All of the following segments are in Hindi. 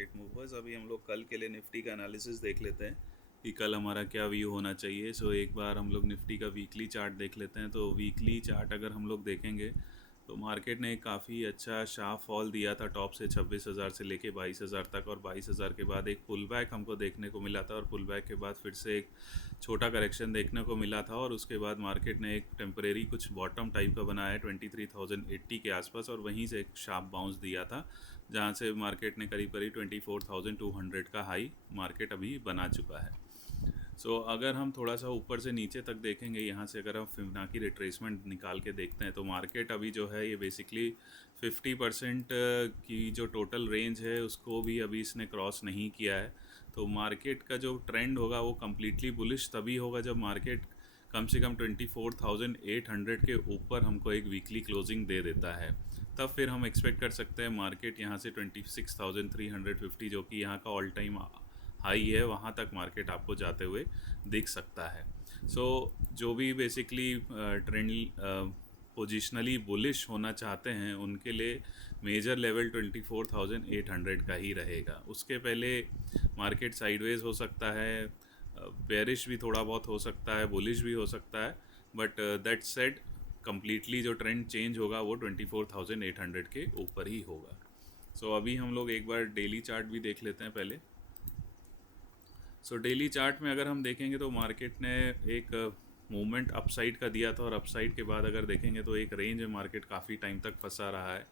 Market movers. अभी हम लोग कल के लिए निफ्टी का एनालिसिस देख लेते हैं कि कल हमारा क्या व्यू होना चाहिए। सो एक बार हम लोग निफ्टी का वीकली चार्ट देख लेते हैं। तो वीकली चार्ट अगर हम लोग देखेंगे तो मार्केट ने काफ़ी अच्छा शार्प फॉल दिया था टॉप से 26,000 से लेके 22,000 तक, और 22,000 के बाद एक पुल बैक हमको देखने को मिला था, और पुल बैक के बाद फिर से एक छोटा करेक्शन देखने को मिला था, और उसके बाद मार्केट ने एक टेम्परेरी कुछ बॉटम टाइप का बनाया 23,080 के आसपास, और वहीं से एक शार्प बाउंस दिया था जहां से मार्केट ने करीब करीब 24,200 का हाई मार्केट अभी बना चुका है। अगर हम थोड़ा सा ऊपर से नीचे तक देखेंगे, यहाँ से अगर हम फिबोनाची रिट्रेसमेंट निकाल के देखते हैं तो मार्केट अभी जो है ये बेसिकली 50% की जो टोटल रेंज है उसको भी अभी इसने क्रॉस नहीं किया है। तो मार्केट का जो ट्रेंड होगा वो कम्प्लीटली बुलिश तभी होगा जब मार्केट कम से कम 24,800 के ऊपर हमको एक वीकली क्लोजिंग दे देता है। तब फिर हम एक्सपेक्ट कर सकते हैं मार्केट यहाँ से 26,350 जो कि यहाँ का ऑल टाइम हाई है वहाँ तक मार्केट आपको जाते हुए दिख सकता है। जो भी बेसिकली ट्रेंड पोजिशनली बुलिश होना चाहते हैं उनके लिए मेजर लेवल 24,800 का ही रहेगा। उसके पहले मार्केट साइडवेज हो सकता है, बेरिश भी थोड़ा बहुत हो सकता है, बुलिश भी हो सकता है, बट दैट सेड कम्प्लीटली जो ट्रेंड चेंज होगा वो 24,800 के ऊपर ही होगा। अभी हम लोग एक बार डेली चार्ट भी देख लेते हैं पहले। डेली चार्ट में अगर हम देखेंगे तो मार्केट ने एक मूवमेंट अपसाइड का दिया था, और अपसाइड के बाद अगर देखेंगे तो एक रेंज में मार्केट काफ़ी टाइम तक फंसा रहा है,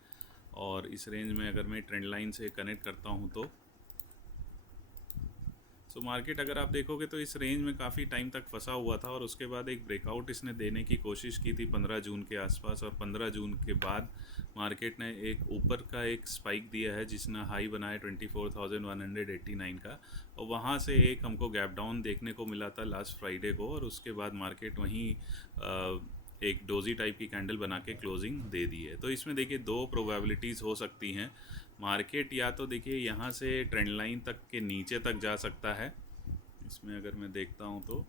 और इस रेंज में अगर मैं ट्रेंड लाइन से कनेक्ट करता हूँ तो मार्केट अगर आप देखोगे तो इस रेंज में काफ़ी टाइम तक फंसा हुआ था, और उसके बाद एक ब्रेकआउट इसने देने की कोशिश की थी 15 जून के आसपास, और 15 जून के बाद मार्केट ने एक ऊपर का एक स्पाइक दिया है जिसने हाई बनाया 24,189 का, और वहाँ से एक हमको गैप डाउन देखने को मिला था लास्ट फ्राइडे को, और उसके बाद मार्केट वहीं एक डोजी टाइप की कैंडल बना के क्लोजिंग दे दी है। तो इसमें देखिए दो प्रोबेबिलिटीज़ हो सकती हैं। मार्केट या तो देखिए यहाँ से ट्रेंड लाइन तक के नीचे तक जा सकता है, इसमें अगर मैं देखता हूँ तो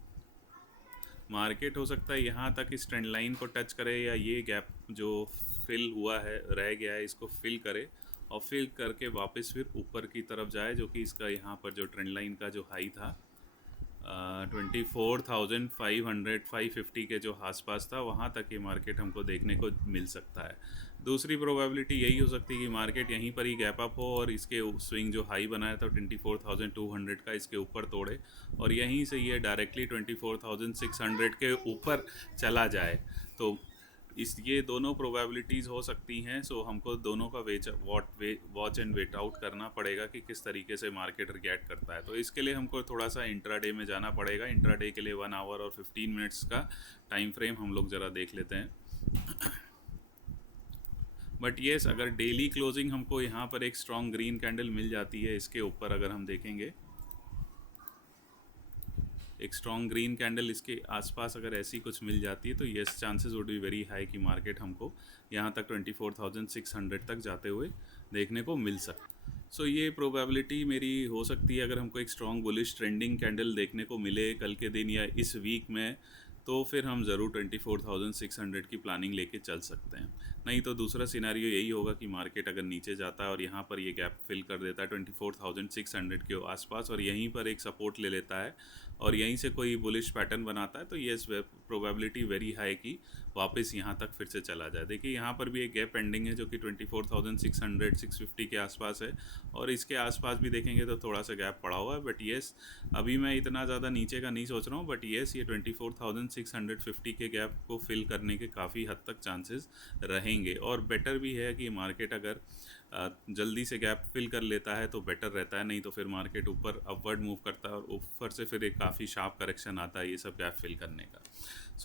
मार्केट हो सकता है यहाँ तक इस ट्रेंड लाइन को टच करे, या ये गैप जो फिल हुआ है रह गया है इसको फिल करे, और फिल करके वापस फिर ऊपर की तरफ जाए, जो कि इसका यहाँ पर जो ट्रेंड लाइन का जो हाई था 24,550 के जो आसपास था वहाँ तक ये मार्केट हमको देखने को मिल सकता है। दूसरी प्रोबेबिलिटी यही हो सकती है कि मार्केट यहीं पर ही गैप अप हो, और इसके स्विंग जो हाई बनाया था 24,200 का इसके ऊपर तोड़े, और यहीं से ये डायरेक्टली 24,600 के ऊपर चला जाए। तो ये दोनों प्रोबेबिलिटीज़ हो सकती हैं। हमको दोनों का वॉच एंड वेट आउट करना पड़ेगा कि किस तरीके से मार्केट रिएक्ट करता है। तो इसके लिए हमको थोड़ा सा इंट्राडे में जाना पड़ेगा। इंट्राडे के लिए 1 आवर और 15 मिनट्स का टाइम फ्रेम हम लोग ज़रा देख लेते हैं। बट येस, अगर डेली क्लोजिंग हमको यहाँ पर एक स्ट्रॉन्ग ग्रीन कैंडल मिल जाती है, इसके ऊपर अगर हम देखेंगे एक स्ट्रॉन्ग ग्रीन कैंडल इसके आसपास अगर ऐसी कुछ मिल जाती है तो yes, chances would be very high कि मार्केट हमको यहाँ तक 24,600 तक जाते हुए देखने को मिल सकता। ये प्रोबेबिलिटी मेरी हो सकती है अगर हमको एक स्ट्रॉन्ग बुलिश ट्रेंडिंग कैंडल देखने को मिले कल के दिन या इस वीक में, तो फिर हम ज़रूर 24,600 की प्लानिंग लेके चल सकते हैं। नहीं तो दूसरा सिनेरियो यही होगा कि मार्केट अगर नीचे जाता है और यहाँ पर ये गैप फिल कर देता है 24,600 के आसपास, और यहीं पर एक सपोर्ट ले लेता है और यहीं से कोई बुलिश पैटर्न बनाता है, तो येस, प्रोबेबिलिटी वेरी हाई कि वापस यहाँ तक फिर से चला जाए। देखिए यहाँ पर भी एक गैप पेंडिंग है जो कि 24,600 650 के आसपास है, और इसके आसपास भी देखेंगे तो थोड़ा सा गैप पड़ा हुआ है। बट येस, अभी मैं इतना ज़्यादा नीचे का नहीं सोच रहा हूँ, बट येस, ये 24,650 के गैप को फिल करने के काफ़ी हद तक चांसेस रहेंगे। और बेटर भी है कि मार्केट अगर जल्दी से गैप फिल कर लेता है तो बेटर रहता है, नहीं तो फिर मार्केट ऊपर अपवर्ड मूव करता है और ऊपर से फिर एक काफ़ी शार्प करेक्शन आता है ये सब गैप फिल करने का।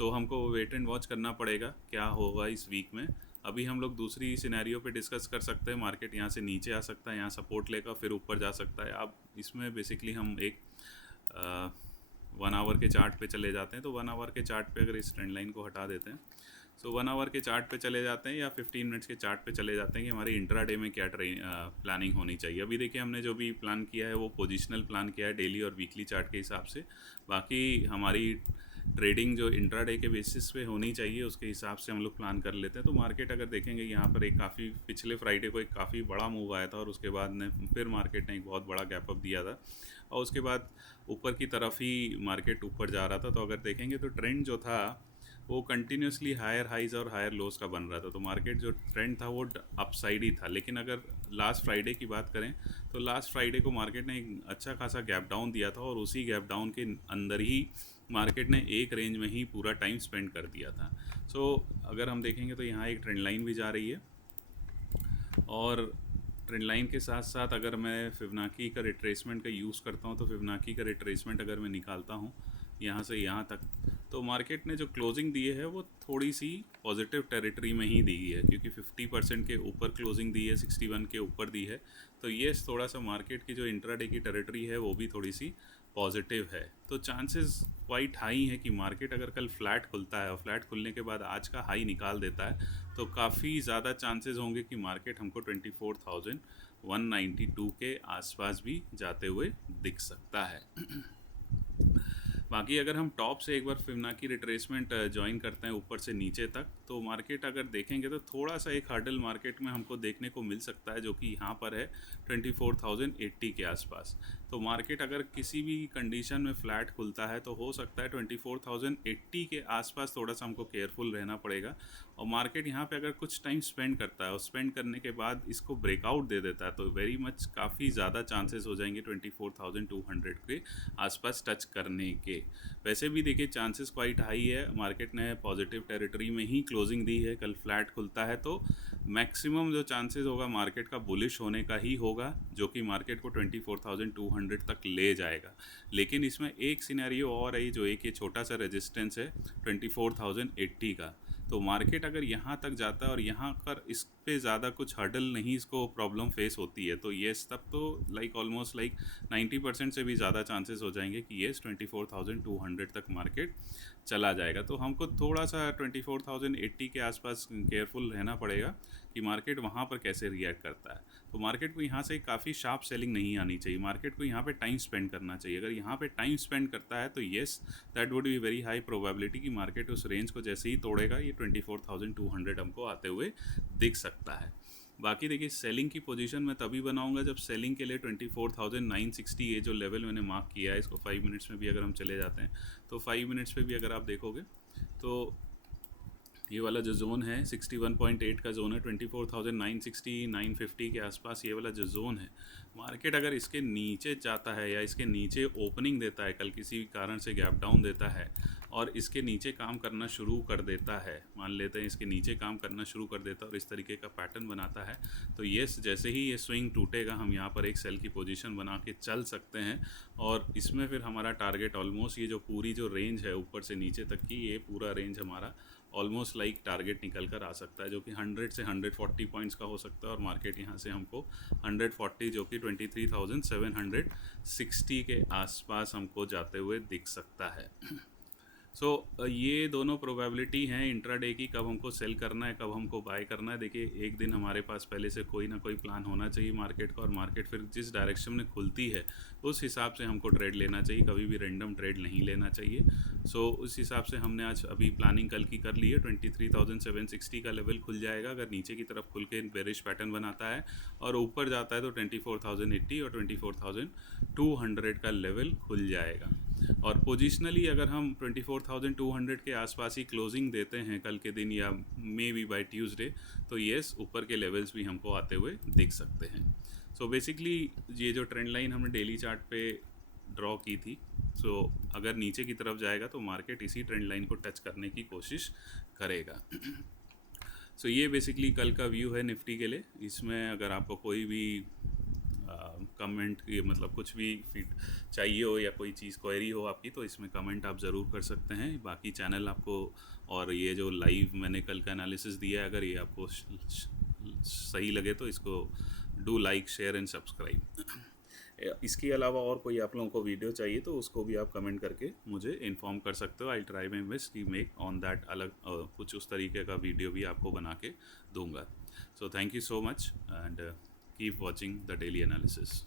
हमको वेट एंड वॉच करना पड़ेगा क्या होगा इस वीक में। अभी हम लोग दूसरी सिनेरियो पे डिस्कस कर सकते हैं। मार्केट यहाँ से नीचे आ सकता है, यहाँ सपोर्ट लेगा, फिर ऊपर जा सकता है। अब इसमें बेसिकली हम एक 1 आवर के चार्ट पे चले जाते हैं। तो 1 आवर के चार्ट पे अगर इस ट्रेंड लाइन को हटा देते हैं, 1 आवर के चार्ट पे चले जाते हैं या 15 मिनट्स के चार्ट पे चले जाते हैं कि हमारी इंट्राडे में क्या प्लानिंग होनी चाहिए। अभी देखिए हमने जो भी प्लान किया है वो पोजिशनल प्लान किया है डेली और वीकली चार्ट के हिसाब से। बाकी हमारी ट्रेडिंग जो इंट्राडे के बेसिस पे होनी चाहिए उसके हिसाब से हम लोग प्लान कर लेते हैं। तो मार्केट अगर देखेंगे यहाँ पर एक काफ़ी पिछले फ्राइडे को एक काफ़ी बड़ा मूव आया था और उसके बाद ने फिर मार्केट ने एक बहुत बड़ा गैप अप दिया था और उसके बाद ऊपर की तरफ ही मार्केट ऊपर जा रहा था। तो अगर देखेंगे तो ट्रेंड जो था वो कंटिन्यूसली हायर हाइज और हायर लोज का बन रहा था। तो मार्केट जो ट्रेंड था वो अपसाइड ही था। लेकिन अगर लास्ट फ्राइडे की बात करें तो लास्ट फ्राइडे को मार्केट ने एक अच्छा खासा गैप डाउन दिया था और उसी गैप डाउन के अंदर ही मार्केट ने एक रेंज में ही पूरा टाइम स्पेंड कर दिया था। सो अगर हम देखेंगे तो यहाँ एक ट्रेंड लाइन भी जा रही है और ट्रेंड लाइन के साथ साथ अगर मैं फिबोनाची का रिट्रेसमेंट का यूज़ करता हूँ तो फिबोनाची का रिट्रेसमेंट अगर मैं निकालता हूँ यहाँ से यहाँ तक, तो मार्केट ने जो क्लोजिंग दी है वो थोड़ी सी पॉजिटिव टेरिटरी में ही दी है, क्योंकि 50% के ऊपर क्लोजिंग दी है, 61 के ऊपर दी है। तो ये थोड़ा सा मार्केट की जो इंट्राडे की टेरिटरी है वो भी थोड़ी सी पॉजिटिव है। तो चांसेस क्वाइट हाई है कि मार्केट अगर कल फ्लैट खुलता है और फ्लैट खुलने के बाद आज का हाई निकाल देता है तो काफ़ी ज़्यादा चांसेस होंगे कि मार्केट हमको 24,192 के आसपास भी जाते हुए दिख सकता है। बाकी अगर हम टॉप से एक बार फिबोनाची रिट्रेसमेंट ज्वाइन करते हैं ऊपर से नीचे तक, तो मार्केट अगर देखेंगे तो थोड़ा सा एक हर्डल मार्केट में हमको देखने को मिल सकता है जो कि यहाँ पर है 24,080 के आसपास। तो मार्केट अगर किसी भी कंडीशन में फ्लैट खुलता है तो हो सकता है 24,080 के आसपास थोड़ा सा हमको केयरफुल रहना पड़ेगा। और मार्केट यहाँ पे अगर कुछ टाइम स्पेंड करता है और स्पेंड करने के बाद इसको ब्रेकआउट दे देता है तो वेरी मच काफ़ी ज़्यादा चांसेस हो जाएंगे 24,200 के आसपास टच करने के। वैसे भी देखिए चांसेस क्वाइट हाई है, मार्केट ने पॉजिटिव टेरिटरी में ही क्लोजिंग दी है। कल फ्लैट खुलता है तो मैक्सिमम जो चांसेस होगा मार्केट का बुलिश होने का ही होगा, जो कि मार्केट को 24,200 तक ले जाएगा। लेकिन इसमें एक सिनेरियो और है जो एक ये छोटा सा रेजिस्टेंस है 24,080 का। तो मार्केट अगर यहाँ तक जाता है और यहाँ पर इस पे ज़्यादा कुछ हर्डल नहीं इसको प्रॉब्लम फेस होती है तो येस तब तो ऑलमोस्ट 90% से भी ज़्यादा चांसेस हो जाएंगे कि येस 24,200 तक मार्केट चला जाएगा। तो हमको थोड़ा सा 24,080 के आसपास केयरफुल रहना पड़ेगा कि मार्केट वहाँ पर कैसे रिएक्ट करता है। तो मार्केट को यहाँ से काफ़ी शार्प सेलिंग नहीं आनी चाहिए, मार्केट को यहाँ पे टाइम स्पेंड करना चाहिए। अगर यहाँ पे टाइम स्पेंड करता है तो yes that would be very high probability कि मार्केट उस रेंज को जैसे ही तोड़ेगा ये 24,200 हमको आते हुए दिख सकता है। बाकी देखिए सेलिंग की पोजीशन मैं तभी बनाऊंगा जब सेलिंग के लिए 24,960 ये जो लेवल मैंने मार्क किया है, इसको 5 मिनट्स में भी अगर हम चले जाते हैं तो 5 मिनट्स पे भी अगर आप देखोगे तो ये वाला जो जोन है 61.8 का जोन है, 24,960 950 के आसपास ये वाला जो जोन है, मार्केट अगर इसके नीचे जाता है या इसके नीचे ओपनिंग देता है, कल किसी कारण से गैप डाउन देता है और इसके नीचे काम करना शुरू कर देता है, मान लेते हैं इसके नीचे काम करना शुरू कर देता है और इस तरीके का पैटर्न बनाता है, तो ये जैसे ही ये स्विंग टूटेगा हम यहाँ पर एक सेल की पोजीशन बना के चल सकते हैं। और इसमें फिर हमारा टारगेट ऑलमोस्ट ये जो पूरी जो रेंज है ऊपर से नीचे तक की, ये पूरा रेंज हमारा ऑलमोस्ट टारगेट निकल कर आ सकता है, जो कि 100 से 140 पॉइंट्स का हो सकता है। और मार्केट यहाँ से हमको 140 जो कि 23,760 के आसपास हमको जाते हुए दिख सकता है। सो ये दोनों प्रोबेबिलिटी हैं इंट्राडे की, कब हमको सेल करना है कब हमको बाय करना है। देखिए एक दिन हमारे पास पहले से कोई ना कोई प्लान होना चाहिए मार्केट का, और मार्केट फिर जिस डायरेक्शन में खुलती है उस हिसाब से हमको ट्रेड लेना चाहिए, कभी भी रैंडम ट्रेड नहीं लेना चाहिए। सो उस हिसाब से हमने आज अभी प्लानिंग कल की कर ली है। 23,760 का लेवल खुल जाएगा अगर नीचे की तरफ खुल के बेरिश पैटर्न बनाता है, और ऊपर जाता है तो 24,080 और 24,200 का लेवल खुल जाएगा। और पोजिशनली अगर हम 24,200 के आसपास ही क्लोजिंग देते हैं कल के दिन या मे बी बाय ट्यूसडे, तो येस ऊपर के लेवल्स भी हमको आते हुए दिख सकते हैं। सो बेसिकली ये जो ट्रेंड लाइन हमने डेली चार्ट पे ड्रॉ की थी, सो अगर नीचे की तरफ जाएगा तो मार्केट इसी ट्रेंड लाइन को टच करने की कोशिश करेगा। सो ये बेसिकली कल का व्यू है निफ्टी के लिए। इसमें अगर आपको कोई भी कमेंट ये मतलब कुछ भी फीड चाहिए हो या कोई चीज़ क्वेरी हो आपकी, तो इसमें कमेंट आप ज़रूर कर सकते हैं। बाकी चैनल आपको और ये जो लाइव मैंने कल का एनालिसिस दिया है, अगर ये आपको सही लगे तो इसको do like share and subscribe. इसके अलावा और कोई आप लोगों को वीडियो चाहिए तो उसको भी आप कमेंट करके मुझे इन्फॉर्म कर सकते हो। आई ट्राई माई बेस्ट की मेक ऑन दैट अलग कुछ उस तरीके का वीडियो भी आपको बना के दूंगा। So thank you so much and keep watching the daily analysis.